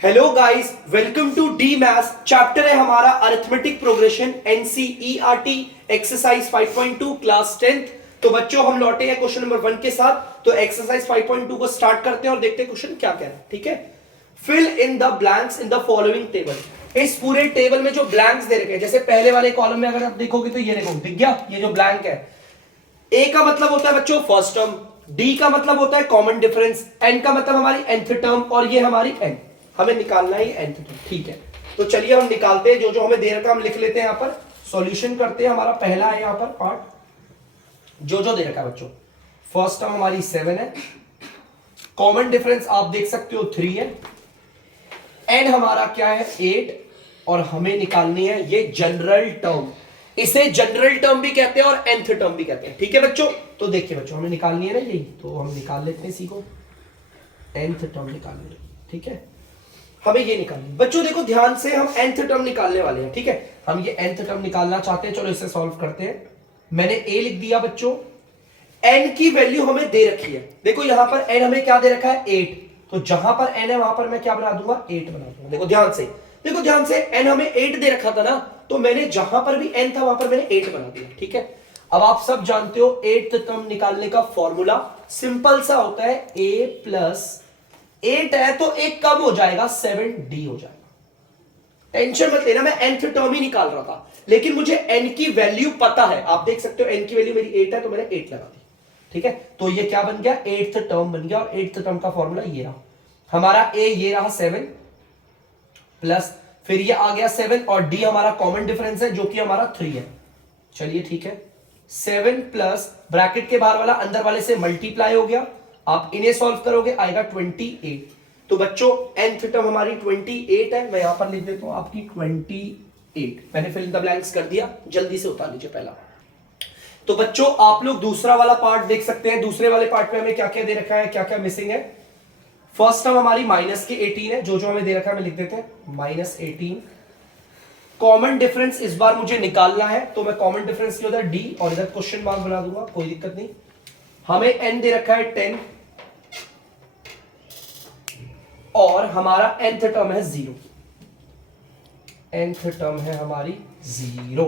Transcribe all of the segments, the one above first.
Hello guys, welcome to the maths. Chapter है हमारा arithmetic progression, NCERT exercise 5.2 class 10th। तो बच्चों हम लौटे हैं क्वेश्चन नंबर 1 के साथ। तो एक्सरसाइज 5.2 को स्टार्ट करते हैं और देखते हैं क्वेश्चन क्या कह रहा है। ठीक है, fill in the blanks in the following table. इस पूरे टेबल में जो ब्लैंक्स दे रखे हैं, जैसे पहले वाले कॉलम में अगर आप देखोगे तो ये देखो, दिख गया ये जो ब्लैंक है। ए का मतलब होता है बच्चों फर्स्ट टर्म, डी का मतलब होता है कॉमन डिफरेंस, एन का मतलब हमारी nth टर्म और ये हमारी एन। हमें निकालना है nth टर्म। ठीक है, तो चलिए हम निकालते हैं। जो जो हमें दे रखा है हम लिख लेते हैं यहां पर, सॉल्यूशन करते हैं। हमारा पहला है यहां पर पार्ट, जो जो दे रखा है बच्चों। फर्स्ट टर्म हमारी 7 है, कॉमन डिफरेंस आप देख सकते हो 3 है, एन हमारा क्या है 8, और हमें निकालनी है ये जनरल टर्म। इसे जनरल टर्म भी कहते हैं और nth टर्म भी कहते हैं। ठीक है बच्चों, तो देखिए बच्चों हमें निकालनी है ना यही, तो हम निकाल लेते हैं इसी को, nth टर्म निकालनी है। ठीक है, हमें ये निकालनी है बच्चों। देखो ध्यान से, हम nth टर्म निकालने वाले हैं। ठीक है, हम ये nth टर्म निकालना चाहते हैं। चलो इसे सॉल्व करते हैं। मैंने a लिख दिया बच्चों, n की वैल्यू हमें दे रखी है। देखो यहां पर n हमें क्या दे रखा है 8, तो जहां पर n है वहां पर मैं क्या बना दूंगा 8 बना दूंगा। देखो ध्यान से, देखो ध्यान से, n हमें 8 दे रखा था ना, तो मैंने जहां पर भी n था वहां पर मैंने 8 बना दिया। ठीक है, अब आप सब जानते हो 8th टर्म निकालने का फॉर्मूला सिंपल सा होता है, a प्लस 8 है तो एक कम हो जाएगा 7d हो जाएगा। टेंशन मत लेना, मैं nth टर्म ही निकाल रहा था, लेकिन मुझे n की वैल्यू पता है। आप देख सकते हो n की वैल्यू मेरी 8 है तो मैंने 8 लगा दी। ठीक है, तो ये क्या बन गया 8th टर्म बन गया, और 8th टर्म का फॉर्मूला ये रहा हमारा, a ये रहा 7 प्लस फिर ये आ गया 7, और d हमारा कॉमन डिफरेंस है जो कि हमारा 3 है। चलिए ठीक है, 7 प्लस ब्रैकेट के बाहर वाला अंदर वाले से मल्टीप्लाई हो गया। आप इन्हें सॉल्व करोगे आएगा 28। तो बच्चों nth टर्म हमारी 28 है। मैं यहां पर लिख देता हूं आपकी 28। मैंने फिल इन द ब्लैंक्स कर दिया, जल्दी से उतार लीजिए पहला। तो बच्चों आप लोग दूसरा वाला पार्ट देख सकते हैं। दूसरे वाले पार्ट में हमें क्या क्या दे रखा है, क्या क्या मिसिंग है। फर्स्ट टर्म हमारी माइनस के 18 है, जो जो हमें दे रखा है हमें लिख देते हैं -18। कॉमन डिफरेंस इस बार मुझे निकालना है, तो मैं कॉमन डिफरेंस की उधर डी और इधर क्वेश्चन मार्क बना दूंगा, कोई दिक्कत नहीं। हमें एन दे रखा है 10 और हमारा nth टर्म है 0। nth टर्म है हमारी 0।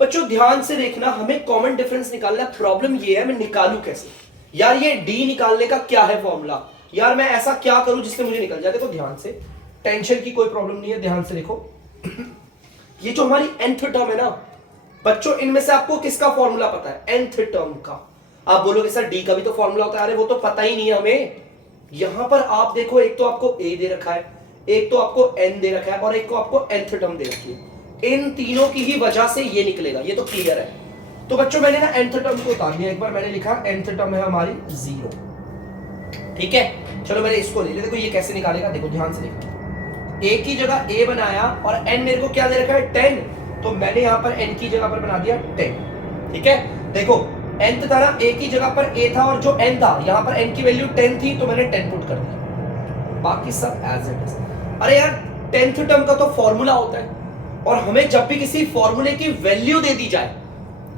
बच्चों ध्यान से देखना, हमें कॉमन डिफरेंस निकालना है। प्रॉब्लम ये है मैं निकालूं कैसे यार, ये डी निकालने का क्या है फॉर्मूला यार, मैं ऐसा क्या करूं जिससे मुझे निकल जाए। देखो ध्यान से, टेंशन की कोई प्रॉब्लम नहीं है, ध्यान से देखो। ये जो हमारी nth टर्म है ना बच्चों, इनमें से आपको किसका फॉर्मूला पता है nth टर्म का। आप बोलोगे सर डी का भी तो फॉर्मूला होता है। अरे वो तो पता ही नहीं है हमें। यहां पर आप देखो, एक तो आपको a दे रखा है, एक तो आपको n दे रखा है, और एक को आपको nth टर्म दे रखी है। इन तीनों की ही वजह से ये निकलेगा, ये तो क्लियर है। तो बच्चों मैंने ना nth टर्म को उतार दिया। एक बार मैंने लिखा nth टर्म है हमारी 0। ठीक है, चलो मैंने इसको ले लिया। देखो ये कैसे निकालेगा, देखो ध्यान से देखो। a की जगह a बनाया और n मेरे को क्या दे रखा है 10, तो मैंने यहां पर n की जगह पर बना दिया 10। ठीक है, देखो nth था ना, a की जगह पर a था और जो n था यहां पर n की वैल्यू 10 थी तो मैंने 10 पुट कर दिया, बाकी सब एज इट इज। अरे यार 10th टर्म का तो फॉर्मूला होता है, और हमें जब भी किसी फॉर्मूले की वैल्यू दे दी जाए,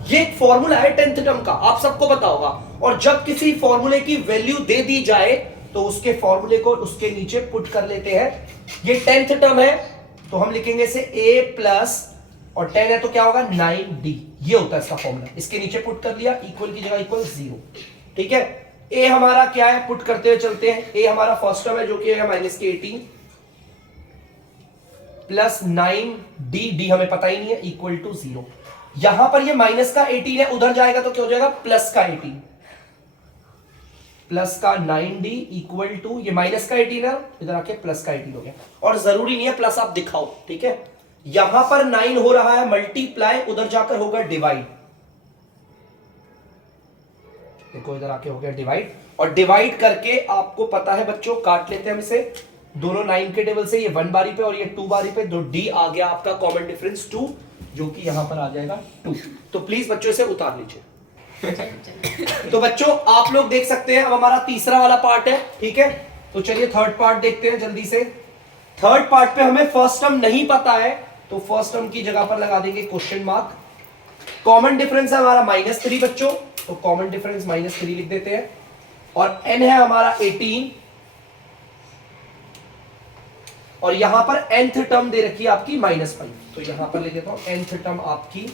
ये एक फॉर्मूला है 10th टर्म का, आप सबको पता होगा। और जब किसी फॉर्मूले की वैल्यू दे दी जाए तो उसके फॉर्मूले को उसके नीचे पुट कर लेते हैं। ये 10th टर्म है तो हम लिखेंगे इसे a प्लस, और 10 है तो क्या होगा 9d, ये होता है इसका फॉर्मूला। इसके नीचे पुट कर लिया, इक्वल की जगह इक्वल 0। ठीक है, a हमारा क्या है, पुट करते हुए चलते हैं। a हमारा फर्स्ट टर्म है जो कि है -18 प्लस 9d, d हमें पता ही नहीं है, इक्वल टू 0। यहां पर ये माइनस का 18 है, उधर जाएगा तो क्या हो जाएगा प्लस का 18, प्लस का 9d इक्वल टू, ये माइनस का 18 है, इधर आके प्लस का 18 हो गया। और जरूरी नहीं है प्लस आप दिखाओ। ठीक है, यहां पर 9 हो रहा है मल्टीप्लाई, उधर जाकर होगा डिवाइड। देखो इधर आके हो गया डिवाइड, और डिवाइड करके आपको पता है बच्चों, काट लेते हैं हम इसे। दोनों 9 के टेबल से, ये 1 बारी पे और ये 2 बारी पे, तो d आ गया आपका कॉमन डिफरेंस 2, जो कि यहां पर आ जाएगा 2। तो प्लीज बच्चों इसे उतार लीजिए। तो बच्चों आप लोग देख सकते हैं, अब हमारा तीसरा वाला पार्ट है। ठीक है, तो चलिए थर्ड पार्ट देखते हैं जल्दी से। थर्ड पार्ट पे हमें फर्स्ट टर्म नहीं पता है, तो फर्स्ट टर्म की जगह पर लगा देंगे क्वेश्चन मार्क। कॉमन डिफरेंस है हमारा -3 बच्चों, तो कॉमन डिफरेंस -3 लिख देते हैं। और n है हमारा 18 और यहां पर nth टर्म दे रखी है आपकी -5, तो यहां पर ले देता हूं nth टर्म आपकी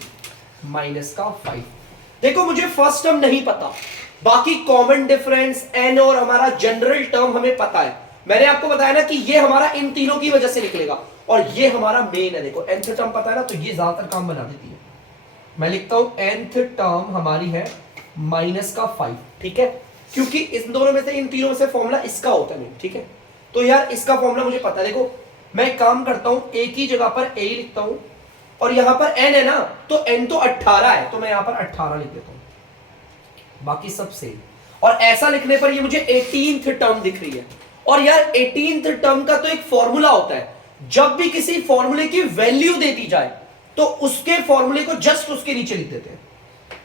-5। देखो मुझे फर्स्ट टर्म नहीं पता, बाकी कॉमन डिफरेंस n और हमारा जनरल टर्म हमें पता है। मैंने आपको बताया ना कि ये हमारा इन तीनों की वजह से निकलेगा और ये हमारा मेन है। देखो nth टर्म पता है ना, तो ये ज्यादातर काम बना देती है। मैं लिखता हूं nth टर्म हमारी है -5, ठीक है, क्योंकि इन दोनों में से, इन तीनों में से फॉर्मूला इसका होता है, ठीक है। तो यार इसका फॉर्मूला मुझे पता है। देखो मैं एक काम करता हूं, a की जगह पर a लिखता हूं और यहां पर n है ना, तो n तो 18 है, तो मैं यहां पर 18 लिख देता हूं, बाकी सब सेम। और ऐसा लिखने पर ये मुझे 18th टर्म दिख रही है। और यार 18th टर्म का तो एक फॉर्मूला होता है, जब भी किसी फॉर्मूले की वैल्यू दे दी जाए तो उसके फॉर्मूले को जस्ट उसके नीचे लिख देते हैं।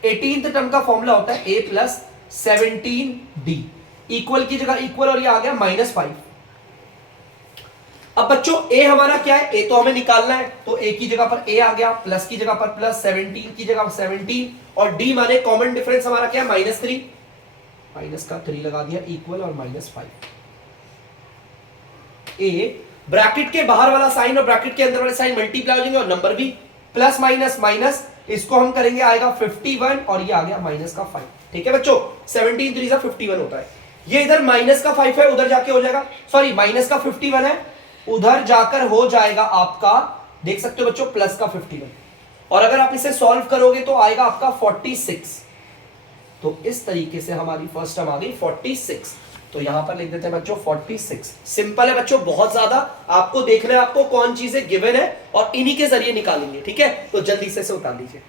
18th टर्म का फॉर्मूला होता है a प्लस 17d, इक्वल की जगह इक्वल और ये आ गया -5। अब बच्चों a हमारा क्या है, a तो हमें निकालना है, तो a की जगह पर a आ गया, प्लस की जगह पर प्लस, 17 की जगह 17 और d माने कॉमन डिफरेंस हमारा क्या है -3, माइनस का 3 लगा दिया, इक्वल और -5। a ब्रैकेट के बाहर वाला साइन और ब्रैकेट के अंदर वाले साइन मल्टीप्लाई हो जाएंगे और नंबर भी प्लस माइनस माइनस, इसको हम करेंगे आएगा 51 और ये आ गया -5। ठीक है बच्चों, 17 3 51 होता है। ये इधर -5 है, उधर जाके हो जाएगा, सॉरी -51 है, उधर जाकर हो जाएगा आपका, देख सकते हो बच्चों, +51। और अगर आप इसे सॉल्व करोगे तो आएगा आपका 46। तो इस तरीके से हमारी फर्स्ट टर्म आ गई 46। तो यहां पर लिख देते हैं बच्चों 46। सिंपल है बच्चों, बहुत ज्यादा। आपको देखना है आपको कौन चीजें गिवन है और इन्हीं के जरिए निकालेंगे, ठीक है। तो जल्दी से उतार लीजिए।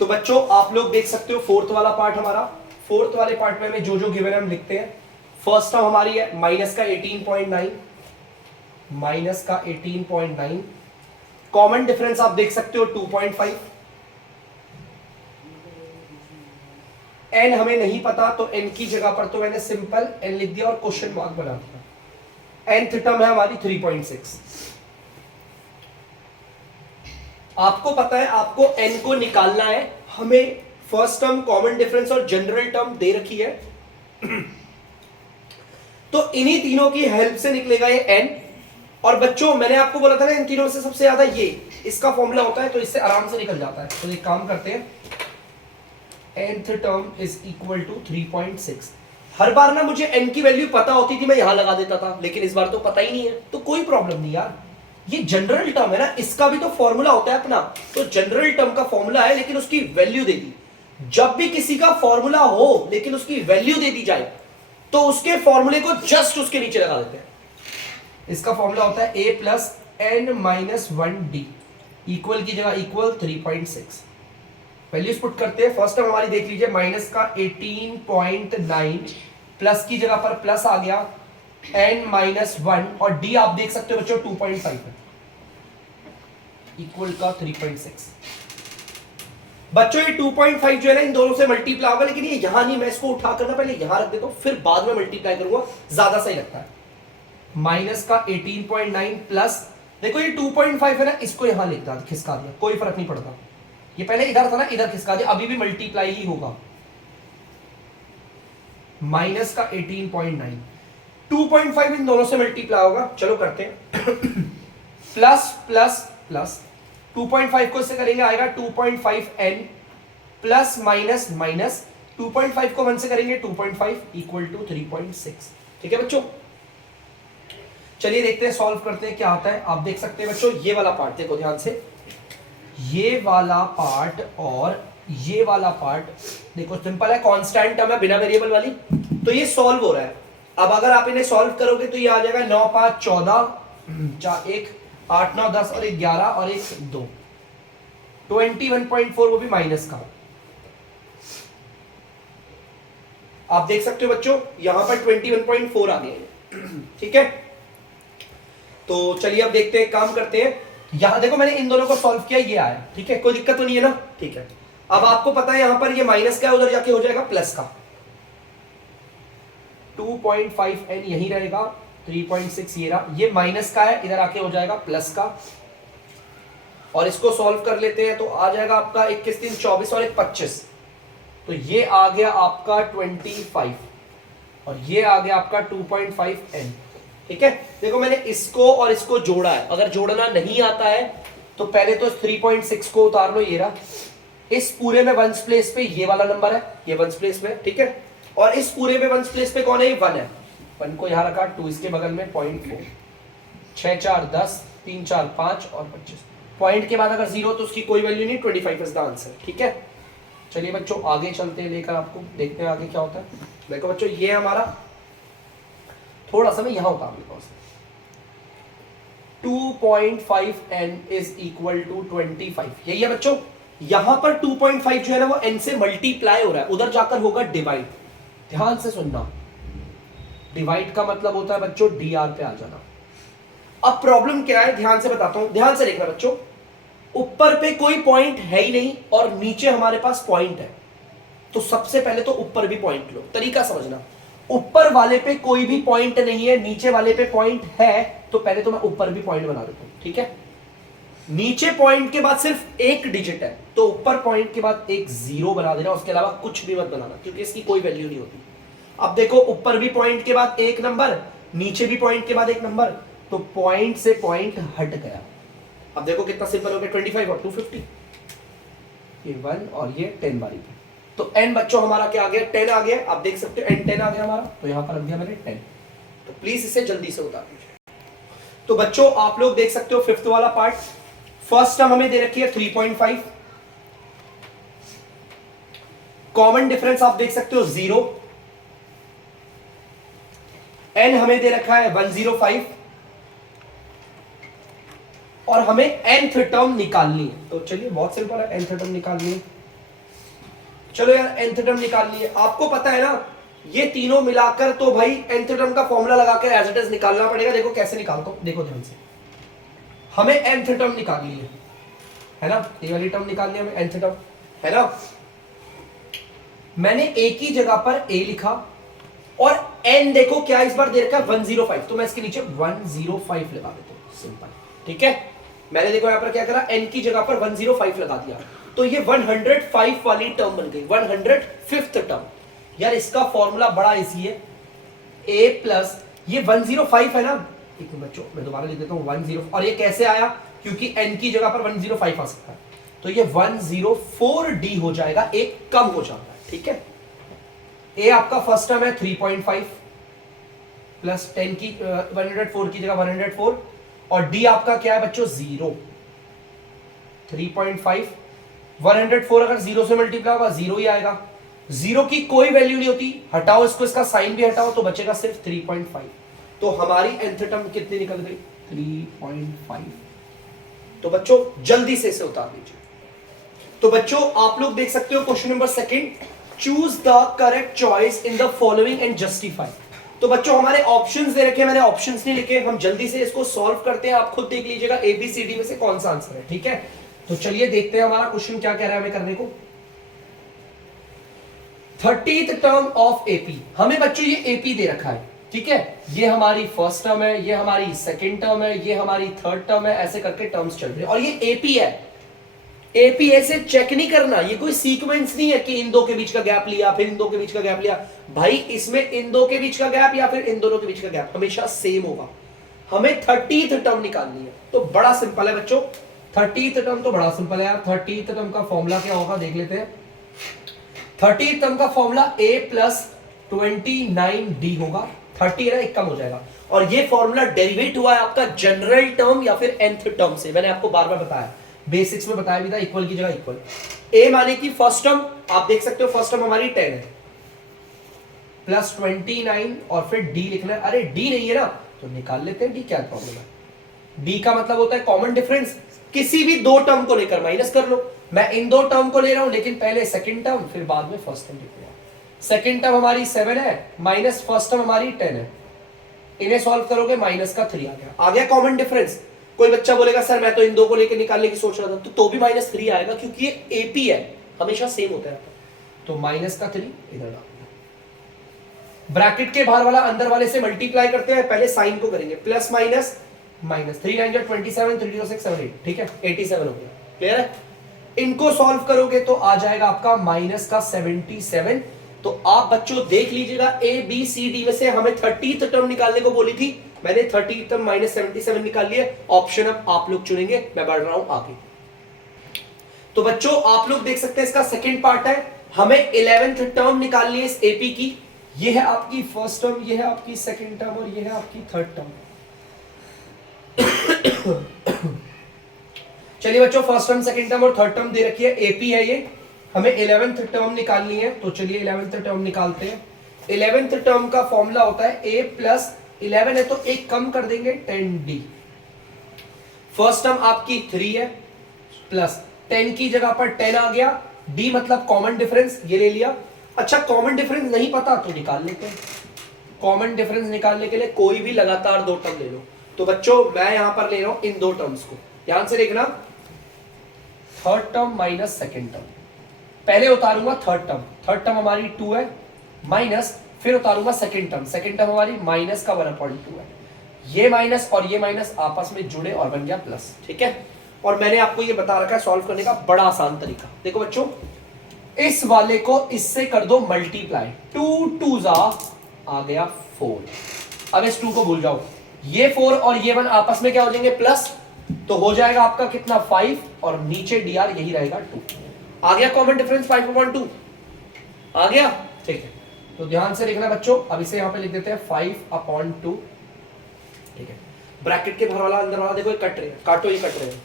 तो बच्चों आप लोग देख सकते हो फोर्थ वाला पार्ट हमारा, फोर्थ वाले पार्ट में जो जो गिवन है हम लिखते हैं। फर्स्ट टर्म हमारी है माइनस का 18.9, माइनस का 18.9, कॉमन डिफरेंस आप देख सकते हो 2.5, n हमें नहीं पता तो n की जगह पर तो मैंने सिंपल n लिख दिया और क्वेश्चन मार्क बना दिया। nth टर्म है हमारी 3.6। आपको पता है आपको n को निकालना है, हमें फर्स्ट टर्म, कॉमन डिफरेंस और जनरल टर्म दे रखी है। तो इन्हीं तीनों की हेल्प से निकलेगा ये n। और बच्चों मैंने आपको बोला था ना इन तीनों से सबसे ज्यादा ये इसका फॉर्मूला होता है, तो इससे आराम से निकल जाता है। तो एक काम करते हैं, nth term is equal to 3.6। हर बार ना मुझे n की वैल्यू पता होती थी, मैं यहां लगा देता था, लेकिन इस बार तो पता ही नहीं है, तो कोई प्रॉब्लम नहीं यार। ये जनरल टर्म है ना, इसका भी तो फॉर्मूला होता है अपना, तो जनरल टर्म का फॉर्मूला है लेकिन उसकी वैल्यू दे दी। जब भी किसी का फॉर्मूला हो लेकिन उसकी वैल्यू दे दी जाए तो उसके फॉर्मूले को जस्ट उसके नीचे लगा देते हैं। इसका फॉर्मूला होता है a प्लस n-1d, इक्वल की जगह इक्वल 3.6। वैल्यूज पुट करते हैं। फर्स्ट टर्म हमारी देख लीजिए, माइनस का 18.9, प्लस की जगह पर प्लस आ गया n-1 और d आप देख सकते हो बच्चों 2.5 है, इक्वल का 3.6। बच्चों ये 2.5 जो है ना इन दोनों से मल्टीप्लाई होगा, लेकिन ये यहां नहीं, मैं इसको उठा करना पहले यहां रख देता हूं, फिर बाद में मल्टीप्लाई करूंगा, ज्यादा सही लगता है। माइनस का 18.9 प्लस, देखो ये 2.5 है ना, इसको यहां लिखता खिसका दिया, कोई फर्क नहीं पड़ता। ये पहले इधर था ना, इधर खिसका दिया, अभी भी मल्टीप्लाई ही होगा। माइनस का 18.9, 2.5 इन दोनों से मल्टीप्लाई होगा, चलो करते हैं। प्लस प्लस प्लस 2.5 को इससे करेंगे आएगा 2.5n प्लस माइनस माइनस 2.5 को 1 से करेंगे 2.5 इक्वल टू 3.6। ठीक है बच्चों, चलिए देखते हैं, सॉल्व करते हैं क्या आता है। आप देख सकते हैं बच्चों ये वाला पार्ट देखो ध्यान से, ये वाला पार्ट और ये वाला पार्ट देखो, सिंपल है, कांस्टेंट टर्म है बिना वेरिएबल वाली, तो ये सॉल्व हो रहा है। अब अगर आप इन्हें सॉल्व करोगे तो ये आ जाएगा 9 5 14 1 8 9 10 और 1 11 और 1 2, 21.4, वो भी माइनस का। आप देख सकते हो बच्चों यहां पर 21.4 आ गए। ठीक है, तो चलिए अब देखते हैं, काम करते हैं। यहां देखो मैंने इन दोनों को सॉल्व किया, ये आया, ठीक है, कोई दिक्कत तो नहीं है ना। ठीक है, अब आपको पता है यहां पर ये माइनस का है, उधर जाके हो जाएगा प्लस का। 2.5n यही रहेगा, 3.6 ये रहा, ये माइनस का है, इधर आके हो जाएगा प्लस का। और इसको सॉल्व कर लेते हैं, तो आ जाएगा आपका 21 3 24 और 1 25, तो ये आ गया आपका 25 और ये आ गया आपका 2.5n। ठीक है, देखो मैंने इसको और इसको जोड़ा है, अगर जोड़ना नहीं आता है तो पहले तो 3.6 को उतार लो, ये रहा। इस पूरे में वंस प्लेस पे ये वाला नंबर है, ये वंस प्लेस में, ठीक है, और इस पूरे में वंस प्लेस पे कौन है, ये 1 है। 1 को यहां रखा, 2 इसके बगल में, 0.4, 6 4 10, 3 4 5 और 25। पॉइंट के बाद अगर 0 तो उसकी कोई वैल्यू नहीं, 25 इज द आंसर, ठीक है। चलिए बच्चों आगे चलते हैं, लेकर आपको देखते हैं आगे क्या होता है। देखो बच्चों ये हमारा, थोड़ा सा मैं यहां उतार लेता हूं, 2.5n इज इक्वल टू 25, यही है बच्चों। यहां पर 2.5 जो है ना वो n से मल्टीप्लाई हो रहा है, उधर जाकर होगा डिवाइड। ध्यान से सुनना, डिवाइड का मतलब होता है बच्चों dr पे आ जाना। अब प्रॉब्लम क्या है, ध्यान से बताता हूं, ध्यान से देखना बच्चों। ऊपर पे कोई पॉइंट है ही नहीं और नीचे हमारे पास पॉइंट है, तो सबसे पहले तो ऊपर भी पॉइंट लो। तरीका समझना, ऊपर वाले पे कोई भी पॉइंट नहीं है, नीचे वाले पे पॉइंट है, तो पहले तो मैं ऊपर भी पॉइंट बना देता हूं, ठीक है। नीचे पॉइंट के बाद सिर्फ एक डिजिट है, तो ऊपर पॉइंट के बाद एक 0 बना देना, उसके अलावा कुछ भी मत बनाना, क्योंकि इसकी कोई वैल्यू नहीं होती। अब देखो ऊपर भी पॉइंट के बाद एक नंबर, नीचे भी पॉइंट के बाद एक नंबर, तो पॉइंट से पॉइंट हट गया। अब देखो कितना सिंपल हो गया, 25 और 250, ये 1 और ये 10 बारी पे, तो n बच्चों हमारा क्या आ गया, 10 आ गया। आप देख सकते हो n 10 आ गया हमारा, तो यहां पर रख दिया मैंने 10। तो प्लीज इसे जल्दी से उतार दीजिए। तो बच्चों आप लोग देख सकते हो फिफ्थ वाला पार्ट, फर्स्ट टर्म हमें दे रखी है 3.5, कॉमन डिफरेंस आप देख सकते हो 0, n हमें दे रखा है 105 और हमें nth टर्म निकालनी है। तो चलिए बहुत सिंपल है, nth टर्म निकालनी है। चलो यार nth टर्म निकालनी है, आपको पता है ना ये तीनों मिलाकर, तो भाई nth टर्म का फॉर्मूला लगाकर एज इट इज निकालना पड़ेगा। देखो कैसे निकालता हूं, देखो ध्यान से, हमें nth टर्म निकालनी है ना, ये वाली टर्म निकालनी है हमें, nth टर्म है ना। मैंने a की जगह पर a लिखा और n देखो क्या इस बार दे रखा है 105, तो मैं इसके नीचे 105 लगा देता हूं, सिंपल, ठीक है। मैंने देखो यहां पर क्या करा, n की जगह पर 105 लगा दिया, तो ये 105 वाली टर्म बन गई, 105th टर्म। यार इसका फॉर्मूला बड़ा इजी है, a प्लस ये 105 है ना, एक मिनट बच्चों मैं दोबारा लिख देता हूं 10, और ये कैसे आया, क्योंकि n की जगह पर 105 आ सकता है, तो ये 104d हो जाएगा, एक कम हो जाता है, ठीक है। a आपका फर्स्ट टर्म है 3.5 प्लस 10 की 104 की जगह 104, और d आपका क्या है बच्चों 0, 3.5 104 अगर 0 से मल्टीप्लाई होगा 0 ही आएगा, 0 की कोई वैल्यू नहीं होती, हटाओ इसको, इसका साइन भी हटाओ तो बचेगा सिर्फ 3.5। तो हमारी nth टर्म कितनी निकल गई, 3.5। तो बच्चों जल्दी से इसे उतार दीजिए। तो बच्चों आप लोग देख सकते हो question number second, choose the correct choice in the following and justify. तो बच्चों हमारे ऑप्शंस दे रखे हैं, मैंने ऑप्शंस नहीं लिखे, हम जल्दी से इसको सॉल्व करते हैं, आप खुद देख लीजिएगा ABCD में से कौन सा आंसर है, ठीक है। तो चलिए देखते हैं हमारा क्वेश्चन क्या कह रहा है हमें करने को। 30th टर्म ऑफ AP, हमें बच्चों ये AP दे रखा है, ठीक है। ये हमारी फर्स्ट टर्म है, ये हमारी सेकंड टर्म है, ये हमारी थर्ड टर्म है, ऐसे करके टर्म्स चल रहे हैं, और ये AP है। AP ऐसे चेक नहीं करना, ये कोई सीक्वेंस नहीं है कि इन दो के बीच का गैप लिया फिर इन दो के बीच का गैप लिया, भाई इसमें इन दो के बीच का गैप या फिर इन दोनों के बीच का गैप हमेशा सेम होगा। हमें 30th टर्म निकालनी है, तो बड़ा सिंपल है बच्चों, 30th टर्म तो बड़ा सिंपल है यार। 30th टर्म का फॉर्मूला क्या होगा देख लेते हैं। 30th टर्म का फॉर्मूला a प्लस 29d होगा, 30 है ना, एक कम हो जाएगा, और ये फॉर्मूला डेरिवेट हुआ है आपका जनरल टर्म या फिर nth टर्म से। मैंने आपको बार बार बताया, बेसिक्स में बताया भी था, इक्वल की जगह इक्वल। a माने की फर्स्ट टर्म, आप देख सकते हो फर्स्ट टर्म हमारी 10 है, प्लस 29 और फिर d लिखना है। अरे d नहीं है ना, तो निकाल लेते हैं d, क्या प्रॉब्लम है। d का मतलब होता है कॉमन डिफरेंस, किसी भी दो टर्म को लेकर माइनस कर लो। मैं इन दो टर्म को ले रहा हूं, लेकिन पहले सेकंड टर्म फिर बाद में फर्स्ट टर्म लिख रहा हूं। सेकंड टर्म हमारी 7 है माइनस फर्स्ट टर्म हमारी 10 है, इन्हें सॉल्व करोगे माइनस का 3 आ गया कॉमन डिफरेंस। कोई बच्चा बोलेगा सर मैं तो इन दो को लेकर निकालने की सोच रहा था, तो भी माइनस 3 आएगा, क्योंकि ये AP है, हमेशा सेम होता है। तो माइनस का 3 इधर डाल, ब्रैकेट के बाहर वाला अंदर वाले से मल्टीप्लाई करते हैं, पहले साइन को करेंगे, प्लस माइनस माइनस, 3 9 27, 3 0 6 7 8, ठीक है, 87 हो गया, क्लियर है। इनको सॉल्व करोगे तो आ जाएगा आपका माइनस का 77। तो आप बच्चों देख लीजिएगा ABCD में से हमें 30th टर्म निकालने को बोली थी, मैंने 30 टर्म माइनस 77 निकाल लिया। ऑप्शन अब आप लोग चुनेंगे, मैं बढ़ रहा हूं आगे। तो बच्चों आप लोग देख सकते हैं इसका सेकंड पार्ट है, हमें 11th टर्म निकालनी है इस एपी की। ये है आपकी फर्स्ट टर्म, ये है आपकी सेकंड टर्म और ये है आपकी थर्ड टर्म। चलिए बच्चों, फर्स्ट टर्म सेकंड टर्म और थर्ड टर्म दे रखी है, एपी है ये, हमें 11th टर्म निकालनी है। तो चलिए 11th टर्म निकालते हैं। 11th टर्म का फॉर्मूला होता है a प्लस 11 है तो एक कम कर देंगे 10d। फर्स्ट टर्म आपकी 3 है, प्लस 10 की जगह पर 10 आ गया, d मतलब कॉमन डिफरेंस, ये ले लिया। अच्छा कॉमन डिफरेंस नहीं पता तो निकाल लेते हैं। कॉमन डिफरेंस निकालने के लिए कोई भी लगातार दो टर्म ले लो। तो बच्चों मैं यहां पर ले रहा हूं इन दो टर्म्स को, ध्यान से देखना, third term minus second term. पहले उतारूंगा थर्ड टर्म हमारी 2 है, माइनस फिर उतारूंगा सेकेंड टर्म हमारी माइनस का 1/2 है। ये माइनस और ये माइनस आपस में जुड़े और बन गया प्लस, ठीक है। और मैंने आपको ये बता रखा है सॉल्व करने का बड़ा आसान तरीका। देखो बच्चों, इस वाले को इससे कर दो मल्टीप्लाई, 2 2 आ गया 4। अब इस 2 को भूल जाओ, ये 4 और ये 1 आपस में क्या हो जाएंगे प्लस, तो हो जाएगा आपका कितना 5 और नीचे dr यही रहेगा 2। आ गया कॉमन डिफरेंस 5/2 आ गया, ठीक है। तो ध्यान से देखना बच्चों, अब इसे यहां पे लिख देते हैं 5/2, ठीक है। ब्रैकेट के बाहर वाला अंदर वाला देखो ये कट रहे हैं, काटो ये कट रहे हैं,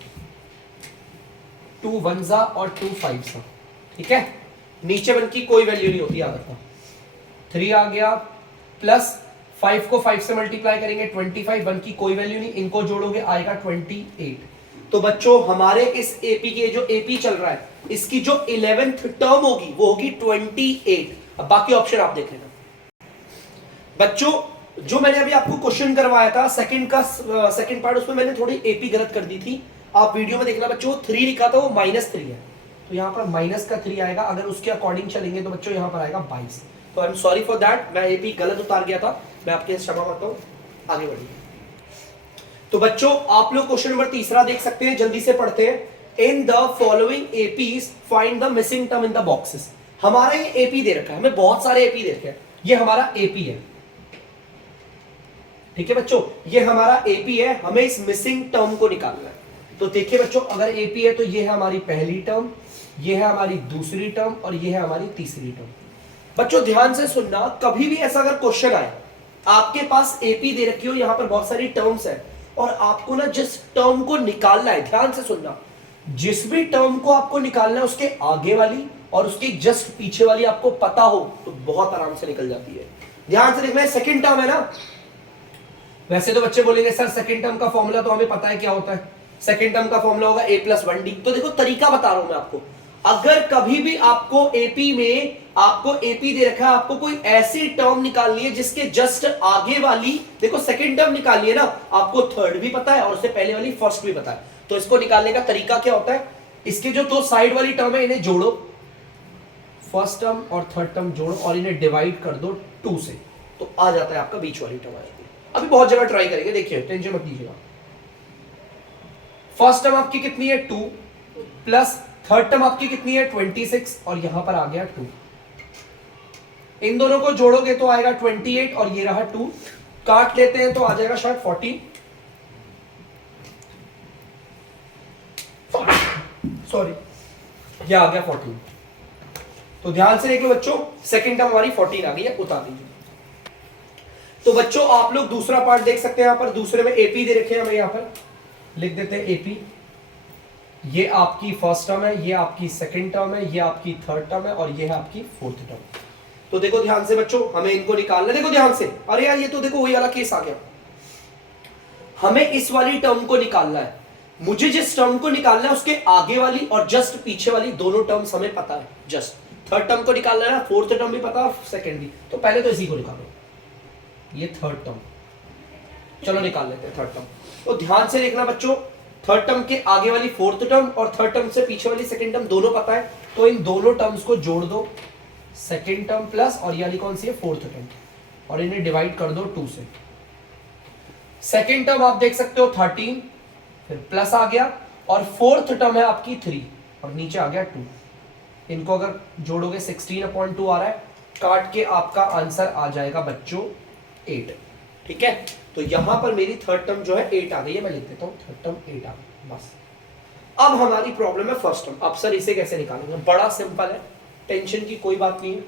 2 1 और 2 5, ठीक है। नीचे 1 की कोई वैल्यू नहीं होती, याद रखना। 3 आ गया प्लस 5 को 5 से मल्टीप्लाई करेंगे 25, 1 की कोई वैल्यू नहीं, इनको जोड़ोगे आएगा 28। तो बच्चों हमारे इस एपी के जो एपी चल रहा है इसकी जो 11th टर्म होगी वो होगी 28। अब बाकी ऑप्शन आप देख लेना। बच्चों जो मैंने अभी आपको क्वेश्चन करवाया था सेकंड पार्ट, उसमें मैंने थोड़ी एपी गलत कर दी थी, आप वीडियो में देखना बच्चों। 3 लिखा था वो -3 है, तो यहां पर माइनस का 3 आएगा। अगर उसके अकॉर्डिंग चलेंगे तो बच्चों यहां पर आएगा 22। तो I am sorry for that, मैं एपी गलत उतार गया था, मैं आपके क्षमा मांगता हूं। आगे बढ़िए। तो बच्चों आप लोग क्वेश्चन नंबर तीसरा देख सकते हैं, जल्दी से पढ़ते हैं। इन the following APs find the missing term in the boxes. हमारा ये एपी दे रखा है, हमें बहुत सारे एपी दे रखे हैं, ये हमारा एपी है, ठीक है बच्चों, ये हमारा एपी है, हमें इस मिसिंग टर्म को निकालना है। तो देखिए बच्चों, अगर एपी है तो ये है हमारी पहली टर्म, ये है हमारी दूसरी टर्म और ये है हमारी तीसरी टर्म। बच्चों ध्यान से सुनना, कभी भी ऐसा अगर क्वेश्चन आए, आपके पास एपी दे रखी हो, यहां पर बहुत सारी टर्म्स है और आपको ना जिस टर्म को निकालना है, ध्यान से सुनना, जिस भी टर्म को आपको निकालना है उसके आगे वाली और उसके जस्ट पीछे वाली आपको पता हो तो बहुत आराम से निकल जाती है। ध्यान से देखना, सेकंड टर्म है ना, वैसे तो बच्चे बोलेंगे सर सेकंड टर्म का फॉर्मूला तो हमें पता है क्या होता है, सेकंड टर्म का फॉर्मूला होगा a + 1d। तो देखो तरीका बता रहा हूं मैं आपको, अगर कभी भी आपको एपी में आपको एपी दे रखा है, आपको कोई ऐसी टर्म निकालनी है जिसके जस्ट आगे वाली, देखो सेकंड टर्म निकालनी है ना, आपको थर्ड भी पता है और उससे पहले वाली फर्स्ट भी पता है। तो इसको निकालने का तरीका क्या होता है, इसके जो दो साइड वाली टर्म है इन्हें जोड़ो, फर्स्ट टर्म और थर्ड टर्म जोड़ो और इन्हें डिवाइड कर दो 2 से, तो आ जाता है आपका बीच वाली टर्म आ जाती है। अभी बहुत जगह ट्राई करेंगे, देखिए टेंशन मत लीजिएगा। फर्स्ट टर्म आपकी कितनी है 2 प्लस थर्ड टर्म आपकी कितनी है 26 और यहां पर आ गया 2। इन दोनों को जोड़ोगे तो आएगा 28 और ये रहा 2, काट लेते हैं तो आ जाएगा शायद 40, सॉरी ये आ गया 14। तो ध्यान से देख लो बच्चों, सेकंड टर्म हमारी 14 आ गई है, उतार दीजिए। तो बच्चों आप लोग दूसरा पार्ट देख सकते हैं, यहां पर दूसरे में एपी दे रखे हैं, हमें यहां पर लिख देते हैं एपी। ये आपकी फर्स्ट टर्म है, ये आपकी सेकंड टर्म है, ये आपकी थर्ड टर्म है और ये है आपकी फोर्थ टर्म। तो देखो ध्यान से बच्चों, हमें इनको निकालना है, देखो ध्यान से, अरे यार ये तो देखो वही वाला केस आ गया, हमें इस वाली टर्म को निकालना है। मुझे जिस टर्म को निकालना है उसके आगे वाली और जस्ट पीछे वाली दोनों टर्म्स हमें पता है, जस्ट थर्ड टर्म को निकालना है ना, फोर्थ टर्म भी पता है, सेकंड भी। तो पहले तो इसी को निकालो, ये थर्ड टर्म, चलो निकाल लेते हैं थर्ड टर्म। तो ध्यान से देखना बच्चों, थर्ड टर्म के आगे वाली फोर्थ टर्म और थर्ड टर्म से पीछे वाली सेकंड टर्म दोनों पता है, तो इन दोनों टर्म्स को जोड़ दो, सेकंड टर्म प्लस और ये वाली कौन सी है फोर्थ टर्म, और इन्हें डिवाइड कर दो 2 से। सेकंड टर्म आप देख सकते हो 13, फिर प्लस आ गया और फोर्थ टर्म है आपकी 3 और नीचे आ गया 2। इनको अगर जोड़ोगे 16/2 आ रहा है, काट के आपका आंसर आ जाएगा बच्चों 8, ठीक है। तो यहां पर मेरी थर्ड टर्म जो है 8 आ गई है, मैं लिख देता हूं थर्ड टर्म 8 आ गई बस। अब हमारी प्रॉब्लम है फर्स्ट टर्म। अब सर इसे कैसे निकालेंगे? बड़ा सिंपल है, टेंशन की कोई बात नहीं है।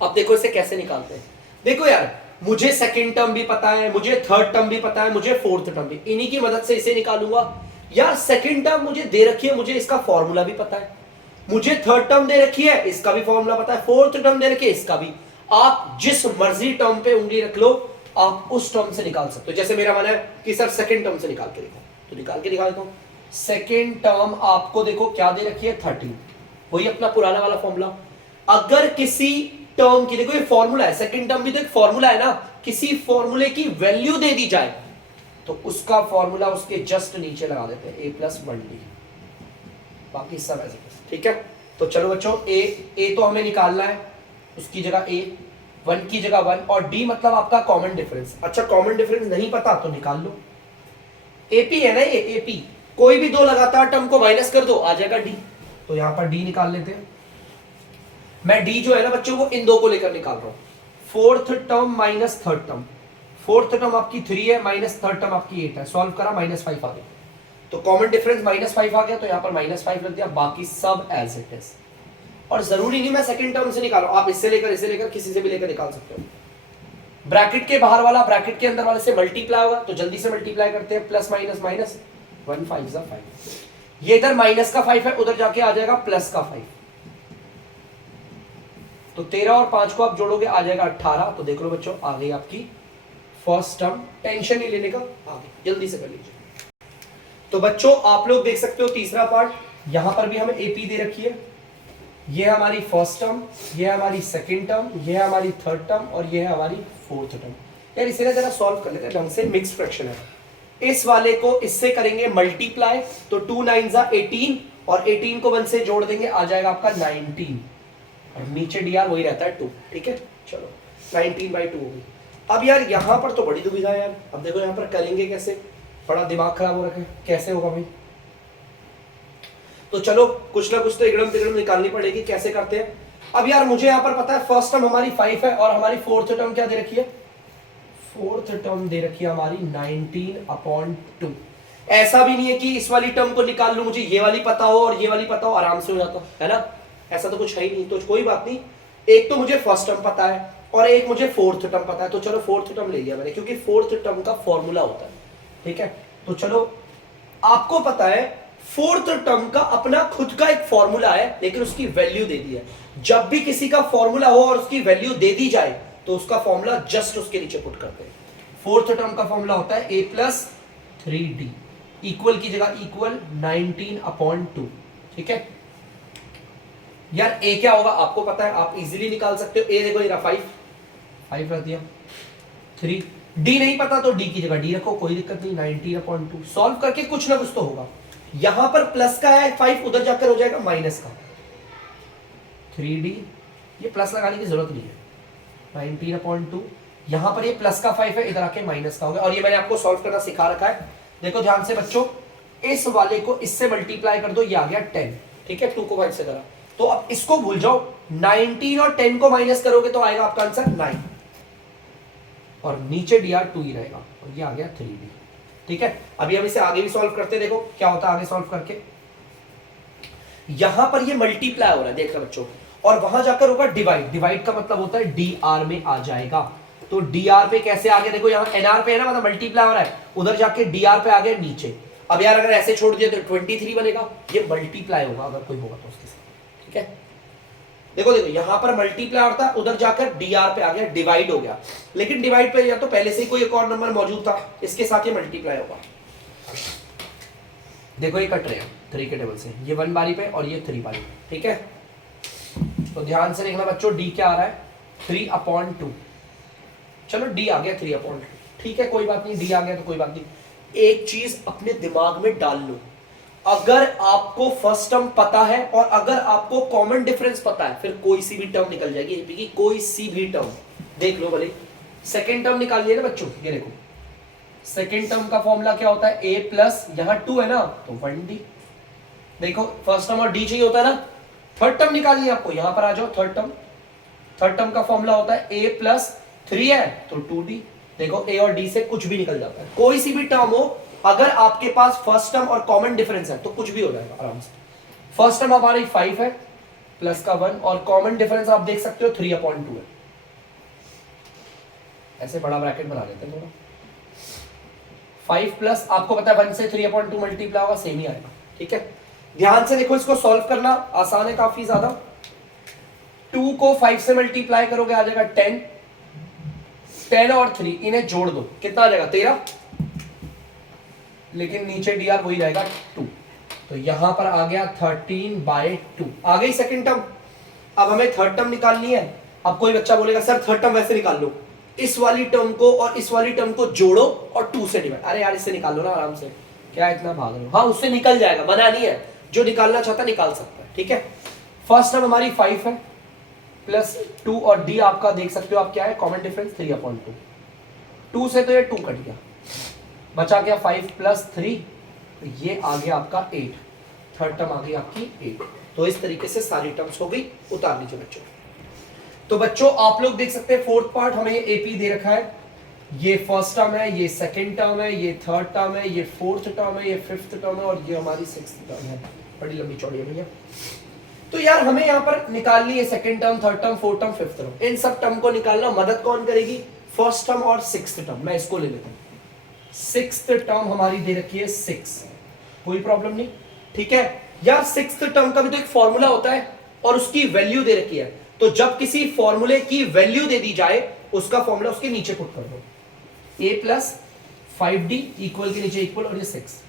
अब देखो इसे कैसे निकालते हैं। देखो यार, मुझे सेकंड टर्म भी पता है, मुझे थर्ड टर्म भी पता है, मुझे फोर्थ टर्म भी, इन्हीं की मदद से इसे निकालूंगा। यार सेकंड टर्म मुझे दे रखी है, मुझे इसका फॉर्मूला भी पता है। मुझे थर्ड टर्म दे रखी है, इसका भी फॉर्मूला पता है। फोर्थ टर्म दे रखी है, इसका भी। आप जिस मर्जी टर्म पे उंगली रख लो, आप उस टर्म से निकाल सकते हो। जैसे मेरा मन है कि सर सेकंड टर्म से निकाल के देखो, तो निकाल के दिखा देता हूं। सेकंड टर्म आपको देखो क्या दे रखी है, 13। वही अपना पुराना वाला फॉर्मूला। अगर किसी टर्म की, देखो ये फॉर्मूला है, सेकंड टर्म भी तो एक फॉर्मूला है ना, किसी फॉर्मूले की वैल्यू दे दी जाए तो उसका फॉर्मूला उसके जस्ट नीचे लगा देते हैं, a+1d। बाकी सब ऐसे, ठीक है। तो चलो बच्चों, a तो हमें निकालना है, उसकी जगह a, 1 की जगह 1, और d मतलब आपका कॉमन डिफरेंस। अच्छा कॉमन डिफरेंस नहीं पता तो निकाल लो, AP है ना ये, AP। कोई भी दो लगातार टर्म को माइनस कर दो, आ जाएगा d। तो यहां पर d निकाल लेते हैं। मैं d जो है ना बच्चों, वो इन दो को लेकर निकाल रहा हूं। Fourth term minus third term, fourth term आपकी 3 है, माइनस थर्ड टर्म आपकी 8 है। सॉल्व करा, -5 आ गया। तो कॉमन डिफरेंस -5 आ गया, तो यहां पर -5 रख दिया, बाकी सब एज इट इज। और जरूरी नहीं मैं सेकंड टर्म से निकालूं, आप इससे लेकर किसी से भी लेकर निकाल सकते हो। ब्रैकेट के बाहर वाला ब्रैकेट के अंदर वाले से मल्टीप्लाई होगा, तो जल्दी से मल्टीप्लाई करते हैं। प्लस माइनस माइनस, 1 5 जा 5। ये इधर माइनस का 5 है, उधर जाके आ जाएगा प्लस का 5। तो 13 और 5 को आप जोड़ोगे, आ जाएगा 18। तो देख लो बच्चों, आ गई आपकी फर्स्ट टर्म। टेंशन नहीं लेने का, आ गई, जल्दी से कर लीजिए। तो बच्चों आप लोग देख सकते हो तीसरा पार्ट, यहां पर भी हमें AP दे रखी है। ये है हमारी फर्स्ट टर्म, ये है हमारी सेकंड टर्म, ये है हमारी थर्ड टर्म, और ये है हमारी फोर्थ टर्म। यार इसे ना जरा सॉल्व कर लेते हैं ढंग से, मिक्स फ्रैक्शन है। इस वाले को इससे करेंगे मल्टीप्लाई, तो 2 9 जा 18, और 18 को 1 से जोड़ देंगे, आ जाएगा आपका 19, और नीचे dr वही रहता है 2। ठीक है, चलो 19/2 होगी। अब यार यहां पर तो बड़ी दुविधा है यार। अब देखो यहां पर करेंगे कैसे, बड़ा दिमाग खराब हो रखा है, कैसे होगा भाई। तो चलो कुछ ना कुछ तो इगड़म तिगड़म निकालनी पड़ेगी, कैसे करते हैं। अब यार मुझे यहां पर पता है फर्स्ट टर्म हमारी 5 है, और हमारी फोर्थ टर्म क्या दे रखी है, फोर्थ टर्म दे रखी है हमारी 19/2। ऐसा भी नहीं है कि इस वाली टर्म को निकाल लूं, मुझे ये वाली पता हो और ये वाली पता हो, आराम से हो जाता है ना। ऐसा तो कुछ है ही नहीं, तो कोई बात नहीं। एक तो मुझे फर्स्ट टर्म पता है और एक मुझे फोर्थ टर्म पता है, तो चलो फोर्थ टर्म ले लिया मैंने, क्योंकि फोर्थ टर्म का फॉर्मूला होता है। ठीक है, तो चलो आपको पता है फोर्थ टर्म का अपना खुद का एक फॉर्मूला है, लेकिन उसकी वैल्यू दे दी है। जब भी किसी का फॉर्मूला हो और उसकी वैल्यू दे दी जाए, तो उसका फॉर्मूला जस्ट उसके नीचे पुट करते हैं। फोर्थ टर्म का फॉर्मूला होता है a+3d, इक्वल की जगह इक्वल 19/2। ठीक है यार, a क्या होगा आपको पता है, आप इजीली निकाल सकते हो। a देखो ये 5 रख दिया, 3। d नहीं पता तो d की जगह d रखो, कोई दिक्कत नहीं। 19/2 सॉल्व करके कुछ ना कुछ तो होगा। यहां पर प्लस का है 5, उधर जाकर हो जाएगा माइनस का 3d। ये प्लस लगाने की जरूरत नहीं है, 19/2। यहां पर ये प्लस का 5 है, इधर आके माइनस का हो गया। और ये मैंने आपको सॉल्व करना सिखा रखा है, देखो ध्यान से बच्चों। इस वाले को इससे मल्टीप्लाई कर दो, ये आ गया 10। ठीक है, 2 को 5 से करा, तो अब इसको भूल जाओ। 19 और 10 को माइनस करोगे तो आएगा आपका आंसर 9, और नीचे dr 2 ही रहेगा, और ये आ गया 3d। ठीक है, अभी हम इसे आगे भी सॉल्व करते हैं, देखो क्या होता है आगे सॉल्व करके। यहां पर ये मल्टीप्लाई हो रहा है, देख रहे बच्चों, और वहां जाकर होगा डिवाइड। डिवाइड का मतलब होता है dr में आ जाएगा। तो dr पे कैसे आ गया, देखो यहाँ nr पे है ना, मतलब मल्टीप्लाई हो रहा है, उधर जाके dr पे आ गया नीचे। अब यार अगर ऐसे छोड़ दिया तो 23 बनेगा, ये मल्टीप्लाई होगा अगर कोई होगा तो उसके साथ। ठीक है, देखो देखो यहां पर मल्टीप्लाई होता है, उधर जाकर dr पे आ गया, डिवाइड हो गया। लेकिन डिवाइड पे या तो पहले से ही कोई एक और नंबर मौजूद था, इसके साथ ये मल्टीप्लाई होगा। देखो ये कट रहे हैं 3 के टेबल से, ये 1 बारी पे और ये 3 बारी पे। ठीक है, तो ध्यान से देखना बच्चों, d क्या आ रहा है 3/2। चलो d आ गया 3/2, ठीक है कोई बात नहीं, d आ गया तो कोई बात नहीं। एक चीज अपने दिमाग में डाल लो, अगर आपको फर्स्ट टर्म पता है और अगर आपको कॉमन डिफरेंस पता है, फिर कोई सी भी टर्म निकल जाएगी एपी की, कोई सी भी टर्म। देख लो भले, सेकंड टर्म निकालिए ना बच्चों, ये देखो सेकंड टर्म का फॉर्मूला क्या होता है, a प्लस यहाँ 2 है ना तो 1d। देखो फर्स्ट टर्म और d चाहिए होता है ना। थर्ड टर्म निकालनी है आपको, यहां पर आ जाओ। थर्ड टर्म का फॉर्मूला होता है a + 3 है तो 2d। देखो ए और डी से कुछ भी निकल जाता है, कोई सी भी टर्म हो, अगर आपके पास फर्स्ट टर्म और कॉमन डिफरेंस है तो कुछ भी हो जाएगा आराम से। फर्स्ट टर्म हमारी 5 है प्लस का 1 और कॉमन डिफरेंस आप देख सकते हो 3/2 है। ऐसे बड़ा ब्रैकेट बना लेते हैं थोड़ा। 5 प्लस आपको पता है 1 से 3/2 मल्टीप्लाई होगा, सेम ही आएगा। ठीक है, ध्यान से देखो, इसको सॉल्व करना आसान है काफी ज्यादा। 2 को 5 से मल्टीप्लाई करोगे आ जाएगा 10, 10 और 3 इन्हें जोड़ दो, कितना आ जाएगा 13, लेकिन नीचे डी आर वही रहेगा 2, तो यहां पर आ गया 13/2। आ गई सेकंड टर्म। अब हमें थर्ड टर्म निकालनी है। अब कोई बच्चा बोलेगा सर थर्ड टर्म वैसे निकाल लो, इस वाली टर्म को और इस वाली टर्म को जोड़ो और 2 से डिवाइड। अरे यार इससे निकाल लो ना आराम से, क्या इतना भाग रहे हो। हाँ उससे निकल जाएगा, मना नहीं है, जो निकालना चाहता निकाल सकता है। ठीक है, फर्स्ट टर्म हमारी 5 है प्लस 2 और डी आपका देख सकते हो आप क्या है, कॉमन डिफरेंस 3/2। 2 से तो ये 2 कट गया, बचा गया 5 प्लस 3, तो ये आ गया आपका 8। थर्ड टर्म आ गई आपकी 8। तो इस तरीके से सारी टर्म्स हो गई, उतार लीजिए बच्चों। तो बच्चों आप लोग देख सकते हैं फोर्थ पार्ट हमें एपी दे रखा है, ये फर्स्ट टर्म है, ये सेकंड टर्म है, ये थर्ड टर्म है, ये फोर्थ टर्म है, ये फिफ्थ टर्म है और ये हमारी सिक्स्थ टर्म है। बड़ी लंबी चौड़ी है भैया। तो यार हमें यहाँ पर निकालनी है second term, third term, fourth term, fifth term. इन सब टर्म को निकालना मदद कौन करेगी, फर्स्ट टर्म और सिक्स्थ टर्म। मैं इसको ले लेता हूँ। सिक्स्थ टर्म हमारी दे रखी है 6, कोई प्रॉब्लम नहीं। ठीक है यार, सिक्स्थ टर्म का भी तो एक फॉर्मूला होता है और उसकी वैल्यू दे रखी है, तो जब किसी फॉर्मूले की वैल्यू दे दी जाए उसका फॉर्मूला उसके नीचे पुट कर दो। a प्लस 5d इक्वल के नीचे इक्वल और ये 6।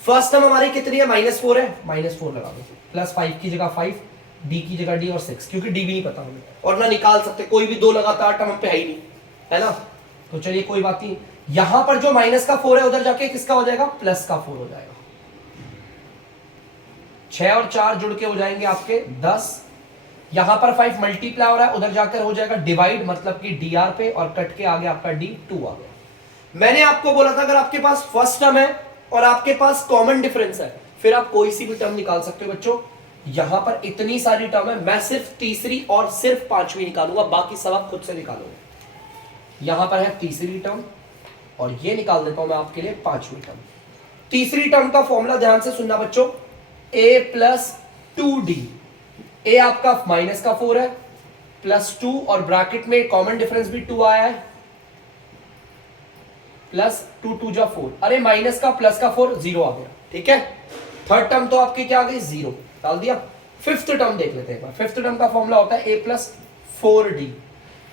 फर्स्ट टर्म हमारी कितनी है, -4 है, -4 लगा दो, प्लस 5 की जगह 5, d की जगह d और 6, क्योंकि d भी नहीं पता हमें और ना निकाल सकते, कोई भी दो लगातार टर्म पे है ही नहीं, है ना। तो चलिए कोई बात नहीं, यहां पर जो माइनस का 4 है उधर जाके किसका हो जाएगा, प्लस का 4 हो जाएगा। 6 और 4 जुड़ के हो जाएंगे आपके 10। यहां पर 5 मल्टीप्लाई हो रहा है, उधर जाकर हो जाएगा डिवाइड, मतलब कि dr पे, और कट के आ गया आपका d2 आ गया। मैंने आपको बोला था अगर आपके पास फर्स्ट टर्म है और आपके पास कॉमन डिफरेंस है फिर आप कोई सी भी टर्म निकाल सकते हो बच्चों। यहां पर इतनी सारी टर्म है, मैं सिर्फ तीसरी और सिर्फ पांचवी निकालूंगा, बाकी सब आप खुद से निकालोगे। यहां पर है तीसरी टर्म और ये निकाल देता हूं मैं आपके लिए पांचवी टर्म। तीसरी टर्म का फॉर्मूला ध्यान से सुनना बच्चों, a प्लस 2d। a आपका माइनस का 4 है, प्लस 2 और ब्रैकेट में कॉमन डिफरेंस भी 2 आया है, प्लस 2 2 जा 4। अरे माइनस का प्लस का 4 0 आ गया। ठीक है, थर्ड टर्म तो आपकी क्या आ गई, 0 डाल दिया। फिफ्थ टर्म देख लेते हैं एक बार। फिफ्थ टर्म का फॉर्मूला होता है a plus 4d।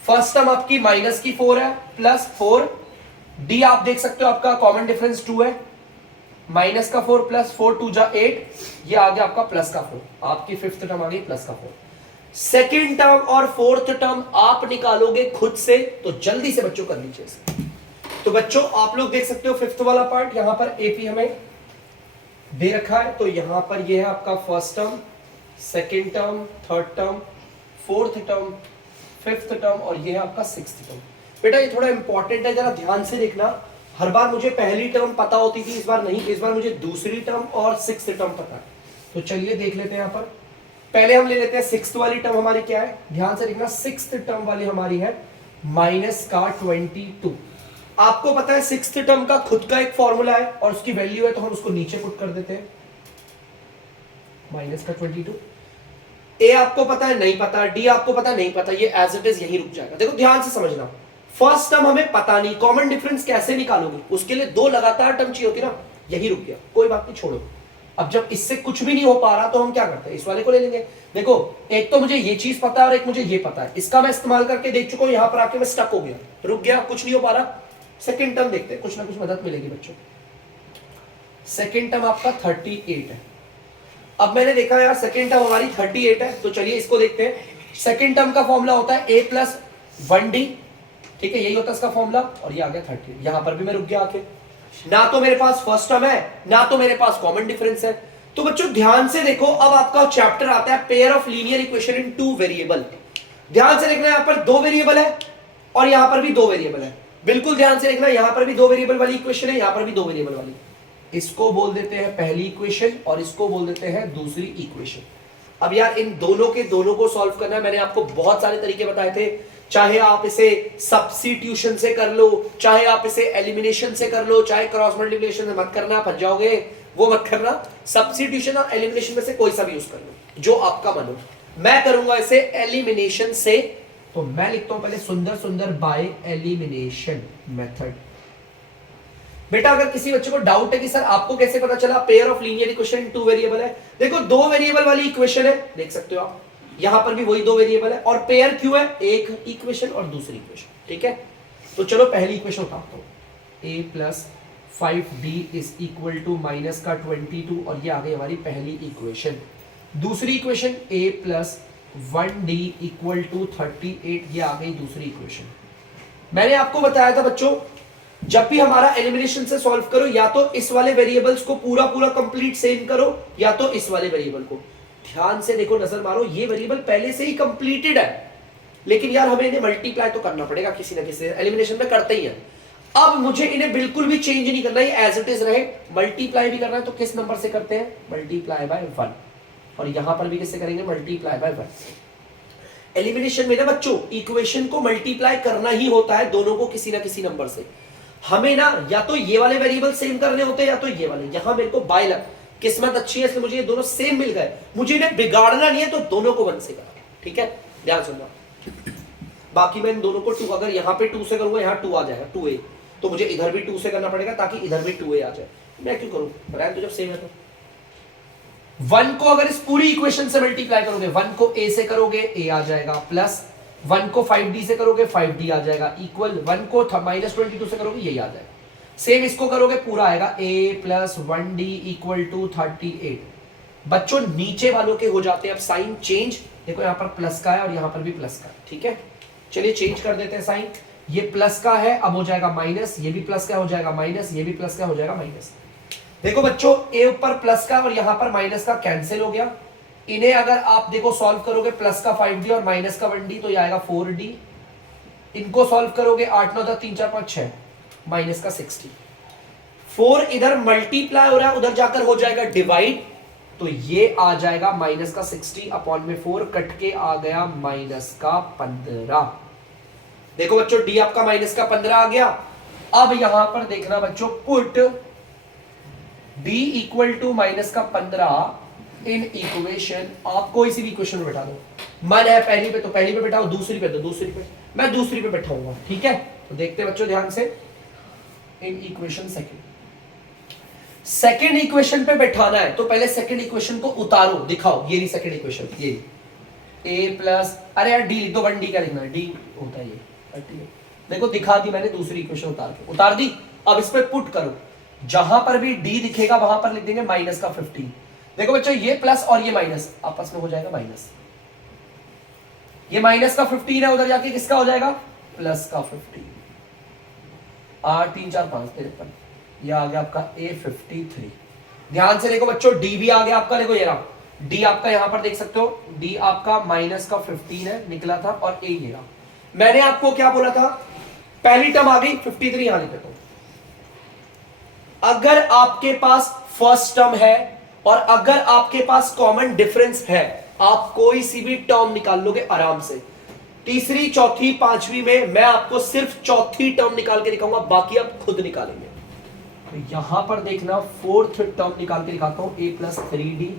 First term आपकी माइनस की 4 है, प्लस 4, d आप देख सकते हो आपका कॉमन डिफरेंस 2 है, माइनस का 4 प्लस 4 2 जा 8, ये आ गया आपका प्लस का 4। आपकी फिफ्थ टर्म आ गई प्लस का 4। सेकेंड टर्म और फोर्थ टर्म आप निकालोगे खुद से, तो जल्दी से बच्चों कर लीजिए इसे। तो बच्चों आप लोग देख सकते हो फिफ्थ वाला पार्ट, यहां पर एपी हमें दे रखा है, तो यहां पर ये है आपका first term, second term, third term, fourth term, fifth term और ये है आपका सिक्स्थ टर्म। बेटा ये थोड़ा इंपॉर्टेंट है, जरा ध्यान से देखना। हर बार मुझे पहली टर्म पता होती थी, इस बार नहीं, इस बार मुझे दूसरी टर्म और सिक्स्थ टर्म पता है। तो चलिए देख लेते हैं। यहाँ पर पहले हम ले लेते हैं सिक्स्थ वाली टर्म हमारी क्या है, ध्यान से देखना। सिक्स्थ टर्म वाली हमारी है माइनस का 22। आपको पता है सिक्स्थ टर्म का खुद का एक फॉर्मूला है और उसकी वैल्यू है, तो हम उसको नीचे पुट कर देते हैं, माइनस का 22। ए आपको पता है नहीं पता, डी आपको पता है नहीं पता, ये एज इट इज यही रुक जाएगा। देखो ध्यान से समझना, फर्स्ट टर्म हमें पता नहीं, कॉमन डिफरेंस कैसे निकालोगे, उसके लिए दो लगातार टर्म चाहिए होती ना, यही रुक गया, कोई बात नहीं छोड़ो। अब जब इससे कुछ भी नहीं हो पा रहा तो हम क्या करते हैं, इस वाले को ले लेंगे। देखो एक तो मुझे ये चीज पता है और एक मुझे ये पता है, इसका मैं इस्तेमाल करके देख चुका हूं, यहां पर आके मैं स्टक हो गया, रुक गया, कुछ नहीं हो पा रहा। सेकेंड टर्म देखते हैं, कुछ ना कुछ मदद मिलेगी बच्चों। सेकेंड टर्म आपका 38 है। अब मैंने देखा यार सेकेंड टर्म हमारी 38 है, तो चलिए इसको देखते हैं। सेकेंड टर्म का फॉर्मूला होता है a प्लस 1d, ठीक है, यही होता है इसका फॉर्मूला, और ये आ गया 30। यहां पर भी मैं रुक गया आके, ना तो मेरे पास फर्स्ट टर्म है ना तो मेरे पास कॉमन डिफरेंस है। तो बच्चों ध्यान से देखो, अब आपका चैप्टर आता है pair of linear equation in two variable. ध्यान से देखना, यहां पर दो वेरिएबल है और यहां पर भी दो वेरिएबल है, बिल्कुल ध्यान से देखना, यहां पर भी दो वेरिएबल वाली इक्वेशन है, यहां पर भी दो वेरिएबल वाली। इसको बोल देते हैं पहली इक्वेशन और इसको बोल देते हैं दूसरी इक्वेशन। अब यार इन दोनों को सॉल्व करना है। मैंने आपको बहुत सारे तरीके बताए थे, चाहे आप इसे सब्स्टिट्यूशन से कर लो, चाहे आप इसे एलिमिनेशन से कर लो, चाहे क्रॉस मल्टीप्लिकेशन से मत करना, फंस जाओगे, वो मत करना। सब्स्टिट्यूशन और एलिमिनेशन में से कोई सा भी यूज कर लो, जो आपका मन हो। मैं करूंगा इसे एलिमिनेशन से, तो मैं लिखता हूं पहले सुंदर सुंदर बाय एलिमिनेशन मेथड। बेटा अगर किसी बच्चे को डाउट है कि सर आपको कैसे पता चला pair of linear equation two variable है, देखो दो वेरिएबल वाली इक्वेशन है, देख सकते हो आप, यहां पर भी वही दो वेरिएबल है, और पेयर क्यों है, एक इक्वेशन और दूसरी इक्वेशन, ठीक है। तो चलो पहली इक्वेशन उठाता हूं, a plus 5d is equal to minus का 22, और ये आ गई हमारी पहली इक्वेशन। दूसरी equation a plus 1d equal to 38, ये आ गई दूसरी इक्वेशन। मैंने आपको बताया था बच्चों, जब भी हमारा एलिमिनेशन से सॉल्व करो, या तो इस वाले वेरिएबल्स को पूरा पूरा कंप्लीट सेम करो, या तो इस वाले वेरिएबल को। ध्यान से देखो, नजर मारो, ये वेरिएबल पहले से ही कंप्लीटेड है, लेकिन यार हमें इन्हें मल्टीप्लाई तो करना पड़ेगा किसी ना किसी, एलिमिनेशन में करते ही है। अब मुझे इन्हें बिल्कुल भी चेंज नहीं करना, ये एज इट इज रहे। मल्टीप्लाई भी करना है तो किस नंबर से करते हैं, मल्टीप्लाई बाय 1, और यहां पर भी किससे करेंगे, मल्टीप्लाई बाय 1। एलिमिनेशन में ना बच्चों इक्वेशन को मल्टीप्लाई करना ही होता है, दोनों को किसी ना किसी नंबर से। हमें ना या तो ये वाले वेरिएबल सेम करने होते हैं, या तो ये वाले। यहां मेरे को बाय लक, किस्मत अच्छी है इसलिए मुझे ये दोनों सेम मिल गए, मुझे इन्हें बिगाड़ना नहीं है, तो दोनों को 1 से करा, ठीक है, ध्यान सुनना। बाकी मैं इन दोनों को 2, अगर यहां पे 2 से करूंगा, यहां 2 आ जाएगा 2a, तो मुझे इधर भी 2 से करना पड़ेगा ताकि इधर भी 2a आ जाए। मैं क्यों करूं, ब्रांड तो जब सेम है तो 1 को अगर इस पूरी इक्वेशन से मल्टीप्लाई करोगे, 1 को a से करोगे a आ जाएगा, प्लस 1 को 5d से करोगे 5d आ जाएगा, इक्वल 1 को माइनस 22 से करोगे यही आ जाएगा। सेम इसको करोगे पूरा आएगा a plus 1d equal to 38। बच्चों नीचे वालों के हो जाते हैं अब साइन चेंज, देखो यहाँ पर प्लस का है और यहाँ पर भी प्लस का है, ठीक है। चलिए चेंज कर देते हैं साइन, ये प्लस का है अब हो जाएगा माइनस, ये भी प्लस का हो जाएगा माइनस, ये भी प्लस का हो जाएगा माइनस। देखो बच्चों a ऊपर प्लस का और यहाँ पर माइनस का कैंसिल हो गया। इन्हें अगर आप देखो सॉल्व करोगे, प्लस का 5d और माइनस का 1d, तो ये आएगा 4d। इनको सॉल्व करोगे 8 9 10 3 4 5 6, माइनस का 60। 4 इधर मल्टीप्लाई हो रहा है, उधर जाकर हो जाएगा डिवाइड, तो ये आ जाएगा माइनस का 60 अपॉन में 4 कट के आ गया माइनस का 15। देखो बच्चों d आपका माइनस का 15 आ गया। अब यहां पर देखना बच्चों, put d equal to minus का 15 इन इक्वेशन, आप कोई सी भी इक्वेशन में बैठा दो, मन है पहली पे तो पहली पे बैठाओ, दूसरी पे तो दूसरी पे, मैं दूसरी पे बैठाऊंगा, ठीक है। तो देखते हैं बच्चों ध्यान से, इन इक्वेशन सेकंड इक्वेशन पे बैठाना है, तो पहले सेकंड इक्वेशन को उतारो, दिखाओ, ये रही सेकंड इक्वेशन, ये a प्लस, अरे यार d लिख दो, 1d क्या लिखना है, d होता है ये, देखो दिखा दी मैंने दूसरी इक्वेशन उतार दी। अब इस पे पुट करो, जहां पर भी d दिखेगा वहां पर लिख देंगे माइनस का 15। देखो बच्चों ये प्लस और ये माइनस आपस में हो जाएगा माइनस, ये माइनस का 15 है, उधर जाके किसका हो जाएगा, प्लस का 15। 8 3 4 5 53, ये आ गया आपका a53। ध्यान से देखो बच्चों, d भी आ गया आपका, देखो ये रहा d आपका, यहां पर देख सकते हो d आपका माइनस का 15 है निकला था, और a ये रहा। मैंने आपको क्या बोला था, पहली टर्म आ गई 53, यहां लिख देता हूं। अगर आपके पास फर्स्ट टर्म है और अगर आपके पास कॉमन डिफरेंस है, आप कोई सी भी टर्म निकाल लोगे आराम से। तीसरी चौथी पांचवी में मैं आपको सिर्फ चौथी टर्म निकाल के दिखाऊंगा, बाकी आप खुद निकालेंगे। तो यहां पर देखना, फोर्थ टर्म निकाल के दिखाता हूं, a प्लस 3d।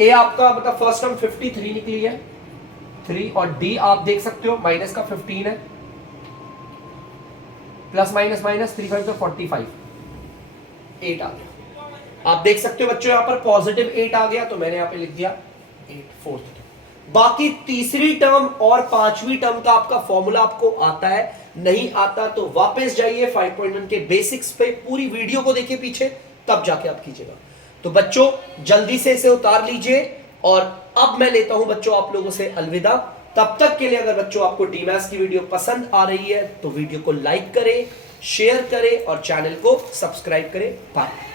a आपका मतलब फर्स्ट टर्म 53 निकली है, 3, और d आप देख सकते हो माइनस का 15 है, प्लस माइनस माइनस 3 5 तो 45, 8 आ गया। आप देख सकते हो बच्चों यहां पर पॉजिटिव 8 आ गया, तो मैंने यहां पे लिख दिया 8 फोर्थ टर्म। बाकी तीसरी टर्म और पांचवी टर्म का आपका फॉर्मूला आपको आता है, नहीं आता तो वापस जाइए 5.1 के बेसिक्स पे, पूरी वीडियो को देखिए पीछे, तब जाके आप कीजिएगा। तो बच्चों जल्दी से इसे उतार लीजिए, और अब मैं लेता हूं बच्चों आप लोगों से अलविदा। तब तक के लिए अगर बच्चों आपको डीमैथ्स की वीडियो पसंद आ रही है तो वीडियो को लाइक करें, शेयर करें और चैनल को सब्सक्राइब करें। बाय।